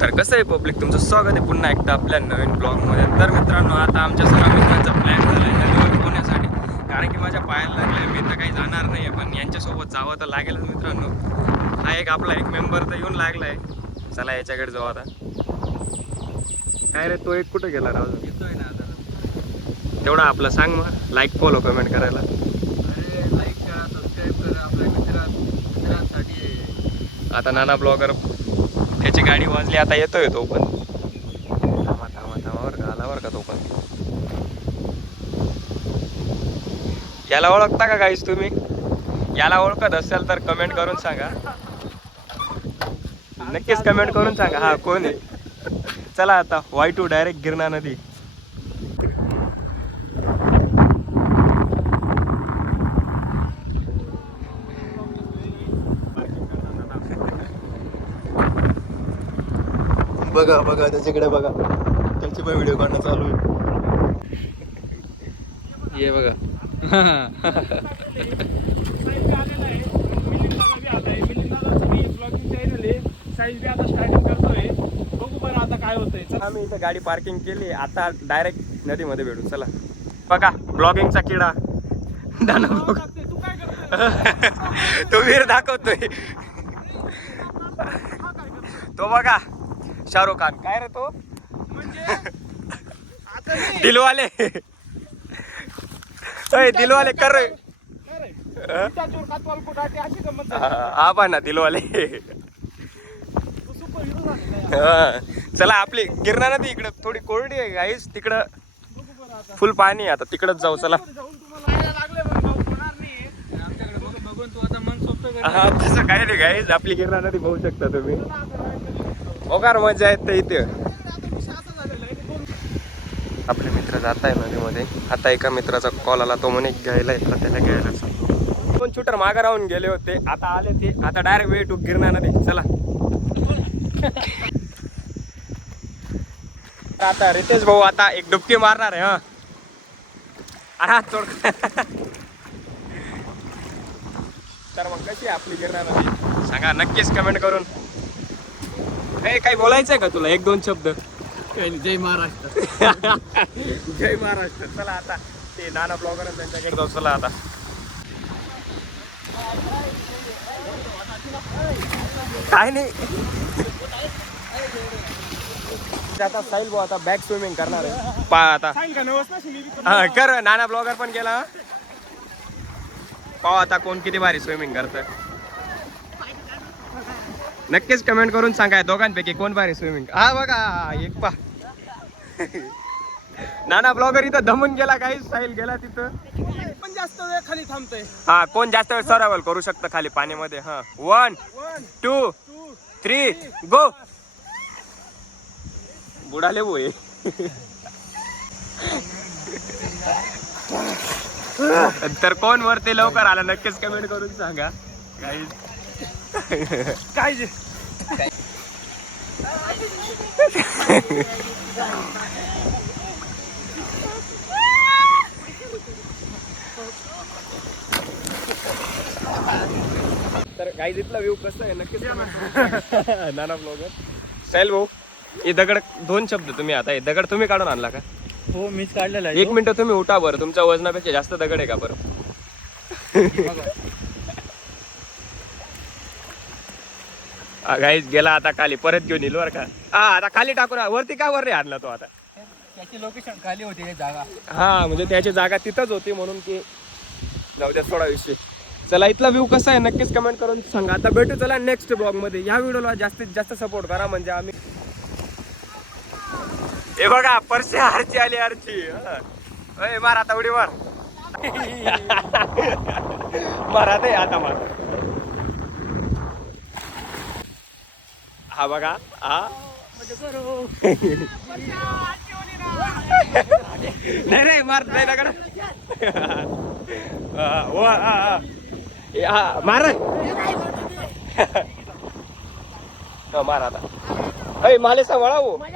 तर कसं आहे पब्लिक, तुमचं स्वागत आहे पुन्हा एकदा आपल्या नवीन ब्लॉगमध्ये. तर मित्रांनो, आता आमच्या सर्व मित्रांचा प्लॅन झाला आहे नदीवर पोहण्यासाठी, कारण की माझ्या पायाला लागलं आहे. मी तर काही जाणार नाही आहे, पण यांच्यासोबत जावं तर लागेलच मित्रांनो. हा एक आपला एक मेंबर तर येऊन लागला आहे. चला याच्याकडे जाऊ आता. काय रे, तो एक कुठं गेला राव? येतोय ना आता. तेवढा आपलं सांग मग, लाईक फॉलो कमेंट करायला. अरे लाईक करा, सबस्क्राईब करा आपल्या मित्रांसाठी. आता नाना ब्लॉगर त्याची गाडी वाजली, आता येतोय तो पण. थांबा थांबा थांबा बरं का, आला बरं का तो पण. याला ओळखता का गाईस तुम्ही? याला ओळखत असेल तर कमेंट करून सांगा, नक्कीच कमेंट करून सांगा हा कोण आहे. चला आता Y2 डायरेक्ट गिरणा नदी. बघा बघा त्याच्याकडे बघा, त्याची पण व्हिडिओ काढणं चालू आहे. ये बघा. आम्ही इथे गाडी पार्किंग केली, आता डायरेक्ट नदीमध्ये भेटू. चला बघा, ब्लॉगिंगचा किडा तो वीर दाखवतोय. तो बघा शाहरुख खान. काय रे तो? दिलवाले. दिलवाले कर रे. हा पा ना दिलवाले. चला आपली गिरणा नदी इकडं थोडी कोरडी आहे गाईस, तिकडं फुल पाणी आहे. आता तिकडच जाऊ. चला तसं काही नाही गाईस, आपली गिरणा नदी बघू शकता तुम्ही. ओकार मजा येते इथे. आपले मित्र जात आहे नदीमध्ये. आता एका मित्राचा कॉल आला, तो म्हणे घ्यायला येतो, त्याला घ्यायला चाललो. 2 शूटर मागे राहून गेले होते, आता आले ते. आता डायरेक्ट वे टू गिरणा नदी. चला आता रितेश भाऊ आता एक डुबकी मारणार आहे. हा तोड. तर मग कशी आहे आपली गिरणा नदी सांगा नक्कीच कमेंट करून. काही बोलायचंय का तुला? 1-2 शब्द. जय महाराष्ट्र. जय महाराष्ट्र. चला आता ते नाना ब्लॉगर त्यांच्याकडे जाऊ. चला आता काय नाही. आता साहिल भाऊ आता बॅक स्विमिंग करणार आहे. पा आता हा कर. नाना ब्लॉगर पण गेला. पाहू आता कोण किती भारी स्विमिंग करतं. नक्कीच कमेंट करून सांगा दोघांपैकी कोण भारी स्विमिंग. हा बघा एक पा. नाना ब्लॉगर इथं दमून गेला. काही साहिल गेला तिथं. पण जास्त वेळ खाली थांबतोय. हा कोण जास्त वेळ सरवाल करू शकतं खाली पाण्यामध्ये. हा 1 2 3 गो. बुडाले बोय. तर कोण वरती लवकर आला नक्कीच कमेंट करून सांगा गाईज. काय जे तर गाईज इथला व्ह्यू कसं आहे नक्कीच नाना ब्लॉगर. साहिल भाऊ हे दगड 2 शब्द तुम्ही. आता हे दगड तुम्ही काढून आणला का? हो मीच काढलेला आहे. 1 मिनिट तुम्ही उठा बरं. तुमच्या वजनापेक्षा जास्त दगड आहे का बरं? गाईज गेला आता खाली, परत घेऊन येईल बरं का. हा आता खाली टाकून वरती का वर रे आणला तो? आता त्याची लोकेशन खाली होती हे जागा. हा म्हणजे त्याची जागा तिथंच होती म्हणून की जाऊ द्या सोडा विषय. चला इथला व्ह्यू कसा आहे नक्कीच कमेंट करून सांगा. आता भेटू चला नेक्स्ट ब्लॉग मध्ये. या व्हिडिओला जास्तीत जास्त सपोर्ट करा म्हणजे आम्ही. हे बघा परशी आरची आली. आरची मार आता उडी मार. मारा ते आता मार. हा बघा हा नाही नाही मार नाही दगड. मार मार आता. माले सांभाळा.